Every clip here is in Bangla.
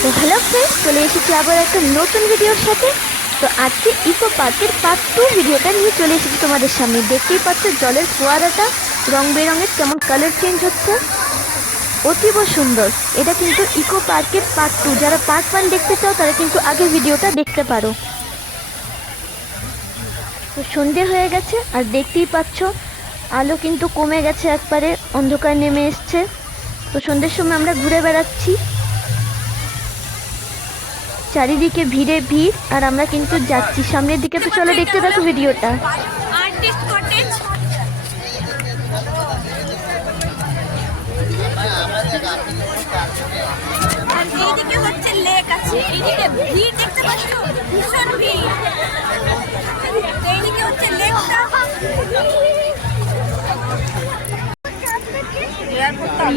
তো হ্যালো ফ্রেন্ডস চলে এসেছি আবার একটা নতুন ভিডিওর সাথে। তো আজকে ইকো পার্কের পার্ট টু ভিডিওটা নিয়ে চলে এসেছি তোমাদের সামনে। দেখতেই পাচ্ছ জলের ফোয়ারাটা, রং বেরঙের কেমন কালার চেঞ্জ হচ্ছে। অতীব সুন্দর। এটা কিন্তু ইকো পার্কের পার্ট টু যারা পার্ট ওয়ান দেখতে চাও, তারা কিন্তু আগে ভিডিওটা দেখতে পারো। তো সন্ধে হয়ে গেছে, আর দেখতেই পাচ্ছ আলো কিন্তু কমে গেছে একবারে, অন্ধকার নেমে এসছে। তো সন্ধ্যের সময় আমরা ঘুরে বেড়াচ্ছি। চারিদিকে ভিড়ে ভিড়, আর আমরা কিন্তু যাচ্ছি। সামনের দিকে তো চলে, দেখতে থাকো ভিডিওটা। ভিড় দেখতে পাচ্ছ? ভীষণ ভিড়।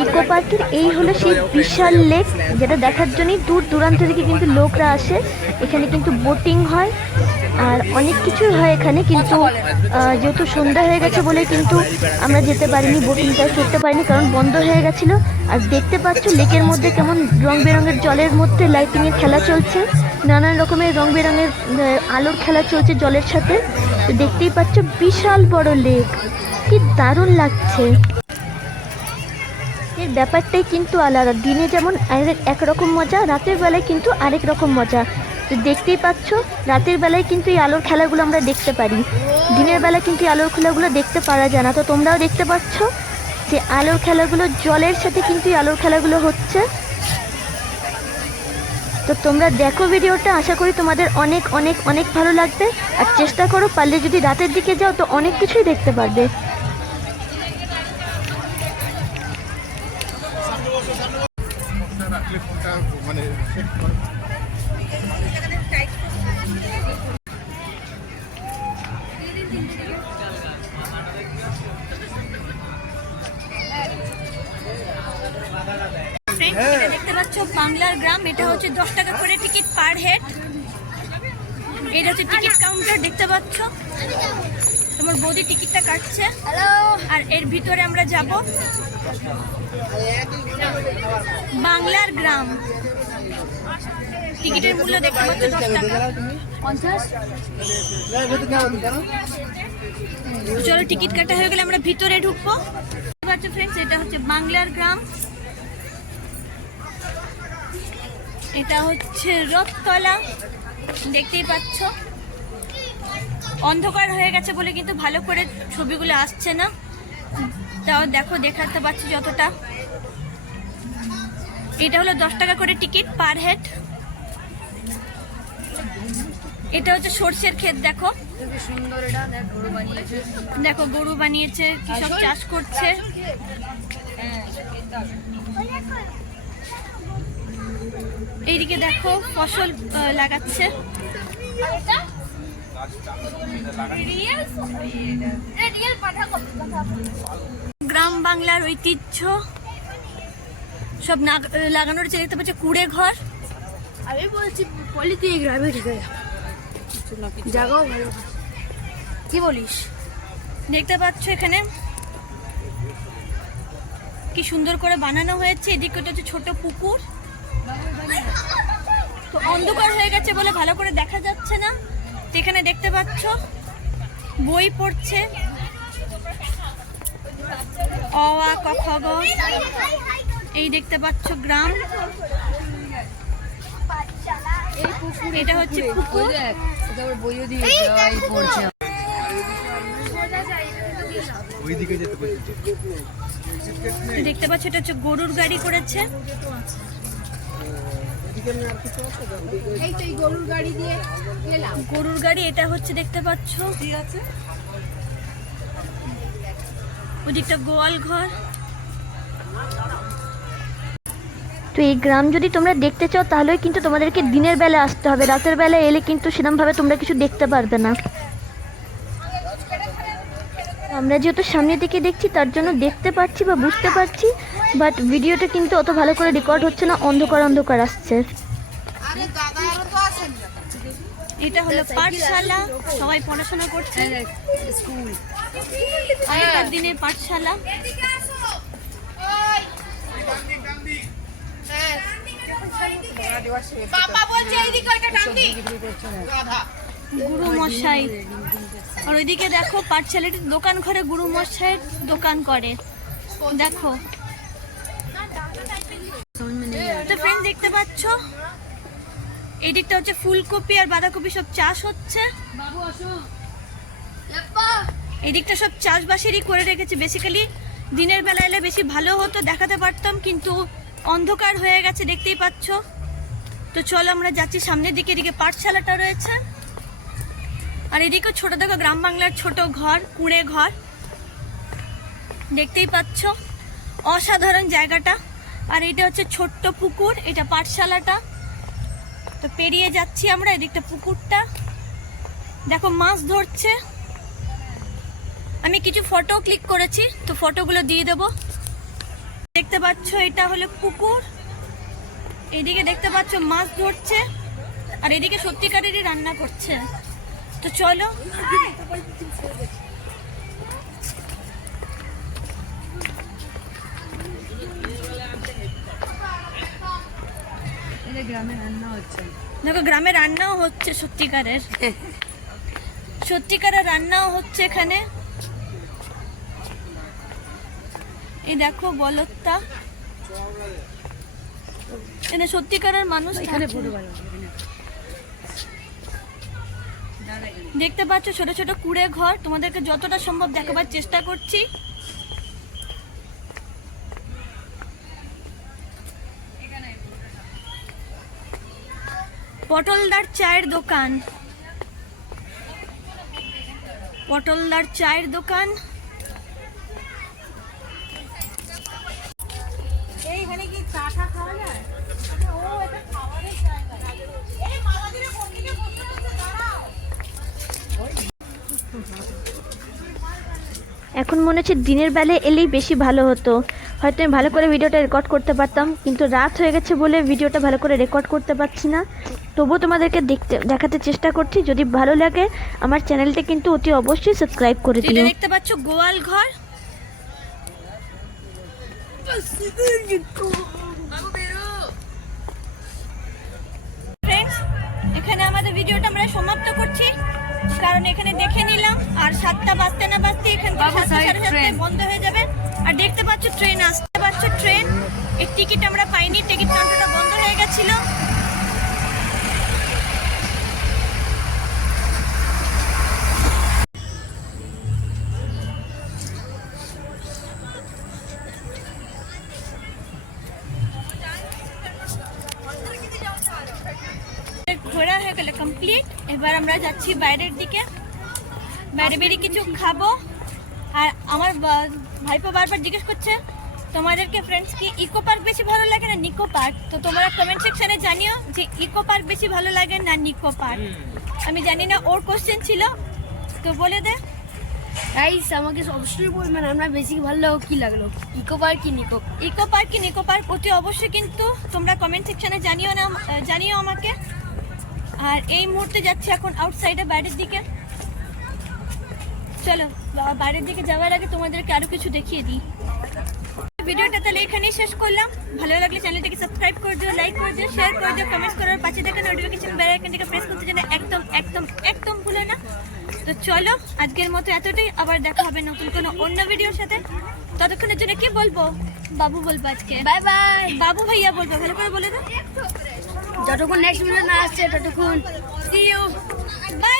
ইকো পার্কের এই হলো সেই বিশাল লেক, যেটা দেখার জন্যই দূর দূরান্ত থেকে কিন্তু লোকরা আসে। এখানে কিন্তু বোটিং হয়, আর অনেক কিছুই হয় এখানে, কিন্তু যেহেতু সন্ধ্যা হয়ে গেছে বলে কিন্তু আমরা যেতে পারিনি বোটিংটা করতে পারিনি, কারণ বন্ধ হয়ে গেছিল। আর দেখতে পাচ্ছ লেকের মধ্যে কেমন রং বেরঙের জলের মধ্যে লাইটিংয়ের খেলা চলছে, নানান রকমের রং বেরঙের আলোর খেলা চলছে জলের সাথে। তো দেখতেই পাচ্ছ বিশাল বড় লেক, কি দারুণ লাগছে। এর ব্যাপারটাই কিন্তু আলাদা। দিনে যেমন একরকম মজা, রাতের বেলায় কিন্তু আরেক রকম মজা। তো দেখতেই পাচ্ছ, রাতের বেলায় কিন্তু এই আলোর খেলাগুলো আমরা দেখতে পারি। দিনের বেলা কিন্তু এই আলোর খেলাগুলো দেখতে পারা যায় না। তো তোমরাও দেখতে পাচ্ছ যে আলোর খেলাগুলো, জলের সাথে কিন্তু এই আলোর খেলাগুলো হচ্ছে। তো তোমরা দেখো ভিডিওটা, আশা করি তোমাদের অনেক অনেক অনেক ভালো লাগবে। আর চেষ্টা করো, পারলে যদি রাতের দিকে যাও, তো অনেক কিছুই দেখতে পারবে। ফোনটা মানে এটা দেখতে পাচ্ছ বাংলার গ্রাম। এটা হচ্ছে দশ টাকা করে টিকিট পার হেড এটা হচ্ছে টিকিট কাউন্টার দেখতে পাচ্ছ। তোমার বৌদি টিকিটটা কাটছে। আর এর ভিতরে আমরা যাব বাংলার গ্রাম। টিকিটের মূল্য দেখতে পাচ্ছ দশ টাকা। চলো টিকিট কাটা হয়ে গেলে আমরা ভিতরে ঢুকবো। পাচ্ছ ফ্রেন্ডস এটা হচ্ছে বাংলার গ্রাম। এটা হচ্ছে রথতলা। দেখতেই পাচ্ছ। অন্ধকার হয়ে গেছে বলে কিন্তু ভালো করে ছবিগুলো আসছে না। তাও দেখো, দেখাতে পাচ্ছি যতটা। এটা হলো দশ টাকা করে টিকিট পার হেড। এটা হচ্ছে সর্ষের ক্ষেত, দেখো। দেখো, গরু বানিয়েছে কৃষক চাষ করছে। এইদিকে দেখো, ফসল লাগাচ্ছে। গ্রাম বাংলার ঐতিহ্য। সব নাগ- লাগানো রয়েছে দেখতে পাচ্ছ কুড়ে ঘর। আমি বলছি পলিতে গ্রামে ঢুকে যা। জায়গাও ভালো। কি বলিস? দেখতে পাচ্ছ এখানে কি সুন্দর করে বানানো হয়েছে। এদিকে হচ্ছে ছোট পুকুর। তো অন্ধকার হয়ে গেছে বলে ভালো করে দেখা যাচ্ছে না। এখানে দেখতে পাচ্ছ বই পড়ছে। অ আ ক খ গ এই দেখতে পাচ্ছ গ্রাম। এটা হচ্ছে পুকুর। ওইদিকে যেতে বলছি। দেখতে পাচ্ছ এটা হচ্ছে গরুর গাড়ি করেছে। গরুর গাড়ি এটা হচ্ছে দেখতে পাচ্ছ। ওদিকটা গোয়াল ঘর। তো এই গ্রাম যদি তোমরা দেখতে চাও, তাহলে কিন্তু তোমাদেরকে দিনের বেলা আসতে হবে। রাতের বেলা এলে কিন্তু সেরকমভাবে তোমরা কিছু দেখতে পারবে না। আমরা যেহেতু সামনের দিকে দেখছি, তার জন্য দেখতে পাচ্ছি বা বুঝতে পারছি। বাট ভিডিওটা কিন্তু অত ভালো করে রেকর্ড হচ্ছে না অন্ধকার অন্ধকার আসছে। এটা হলো পাঠশালা সবাই পড়াশোনা করছে। স্কুল। আগেকার দিনের পাঠশালা। গুরু মশাই। আর ওইদিকে দেখো পাঠশালাটির দোকান ঘরে গুরু মশাইয়ের দোকান করে। দেখো। তো ফ্রেন্ড দেখতে পাচ্ছ? এই দিকটা হচ্ছে ফুলকপি আর বাঁধাকপি সব চাষ হচ্ছে। এই দিকটা সব চাষবাসেরই করে রেখেছে। বেসিক্যালি দিনের বেলা এলে বেশি ভালো হতো দেখাতে পারতাম কিন্তু অন্ধকার হয়ে গেছে দেখতেই পাচ্ছ। তো চলো আমরা যাচ্ছি সামনের দিকে এদিকে পাঠশালাটা রয়েছে। আর এদিকে ছোট দেখো গ্রাম বাংলার ছোট ঘর কুঁড়ে ঘর। দেখতেই পাচ্ছ। অসাধারণ জায়গাটা। আর এটা হচ্ছে ছোট্ট পুকুর, এটা পাঠশালাটা। তো পেরিয়ে যাচ্ছি আমরা, এদিকটা পুকুরটা। দেখো, মাছ ধরছে। আমি কিছু ফটো ক্লিক করেছি, তো ফটোগুলো দিয়ে দেবো। দেখতে পাচ্ছ, এটা হলো পুকুর। এদিকে দেখতে পাচ্ছ, মাছ ধরছে। আর এদিকে সত্যিকারেরই রান্না করছে। তো চলো। দেখো গ্রামে রান্নাও হচ্ছে সত্যিকারের। সত্যিকারের রান্নাও হচ্ছে এখানে। এই দেখো বলদটা। এখানে সত্যিকারের মানুষ এখানে। দেখতে পাচ্ছ ছোট ছোট কুড়ে ঘর। তোমাদেরকে যতটা সম্ভব দেখাবার চেষ্টা করছি। পটলদার চায়ের দোকান। পটলদার চায়ের দোকান। এইখানে কি চা খাওয়া যায়? এখন মনে হচ্ছে দিনের বেলায় এলেই বেশি ভালো হতো। হয়তো আমি ভালো করে ভিডিওটা রেকর্ড করতে পারতাম কিন্তু রাত হয়ে গেছে বলে ভিডিওটা ভালো করে রেকর্ড করতে পারছি না। তবুও তোমাদেরকে দেখতে দেখাতে চেষ্টা করছি যদি ভালো লাগে আমার চ্যানেলটা কিন্তু অতি অবশ্যই সাবস্ক্রাইব করে দিও। দেখতে পাচ্ছ গোয়াল ঘর। এখানে আমাদের ভিডিওটা আমরা সমাপ্ত করছি। কারণ এখানে দেখে নিলাম আর সাতটা বাজতে না বাজতে এখানে সাতটা সাড়ে সাতটায় বন্ধ হয়ে যাবে। আর দেখতে পাচ্ছ ট্রেন আসতে পাচ্ছ ট্রেন এর টিকিট আমরা পাইনি টিকিট কাউন্টারটা বন্ধ হয়ে গেছিল। ঘোরা হয়ে গেলে কমপ্লিট এবার আমরা যাচ্ছি বাইরের দিকে। বাইরে বেরিয়ে কিছু খাব। আর আমার ভাইপো বারবার জিজ্ঞেস করছে তোমাদেরকে ফ্রেন্ডস কি ইকো পার্ক বেশি ভালো লাগে না নিকো পার্ক তো তোমরা কমেন্ট সেকশনে জানিও যে ইকো পার্ক বেশি ভালো লাগে না নিকো পার্ক আমি জানি না ওর কোশ্চেন ছিল। তো বলে দে। গাইস আমাকে অবশ্যই বলবেন আপনার বেশি ভালো লাগল কি লাগল? ইকো পার্ক কি নিকো? ইকো পার্ক কি নিকো পার্ক অতি অবশ্যই কিন্তু তোমরা কমেন্ট সেকশনে জানিও না জানিও আমাকে। আর এই মুহূর্তে যাচ্ছি এখন আউটসাইডে বাইরের দিকে। চলো বাইরের দিকে যাওয়ার আগে তোমাদেরকে আরও কিছু দেখিয়ে দিই। ভিডিওটা তাহলে এখানেই শেষ করলাম। ভালো লাগলে চ্যানেলটাকে সাবস্ক্রাইব করে দিও লাইক করে দিও শেয়ার করে দিও কমেন্টস করার পাশে দেখে নোটিফিকেশন বেল আইকনটাকে প্রেস করতে যেন একদম একদম একদম ভুলে না। তো চলো আজকের মতো এতটাই। আবার দেখা হবে নতুন কোনো অন্য ভিডিওর সাথে। ততক্ষণের জন্য কি বলব? বাবু বলব আজকে। বাই বাই বাবু ভাইয়া বলব ভালো করে বলে দাও। যতক্ষণ নেক্সট ভিডিও না আসছে ততক্ষণ বাই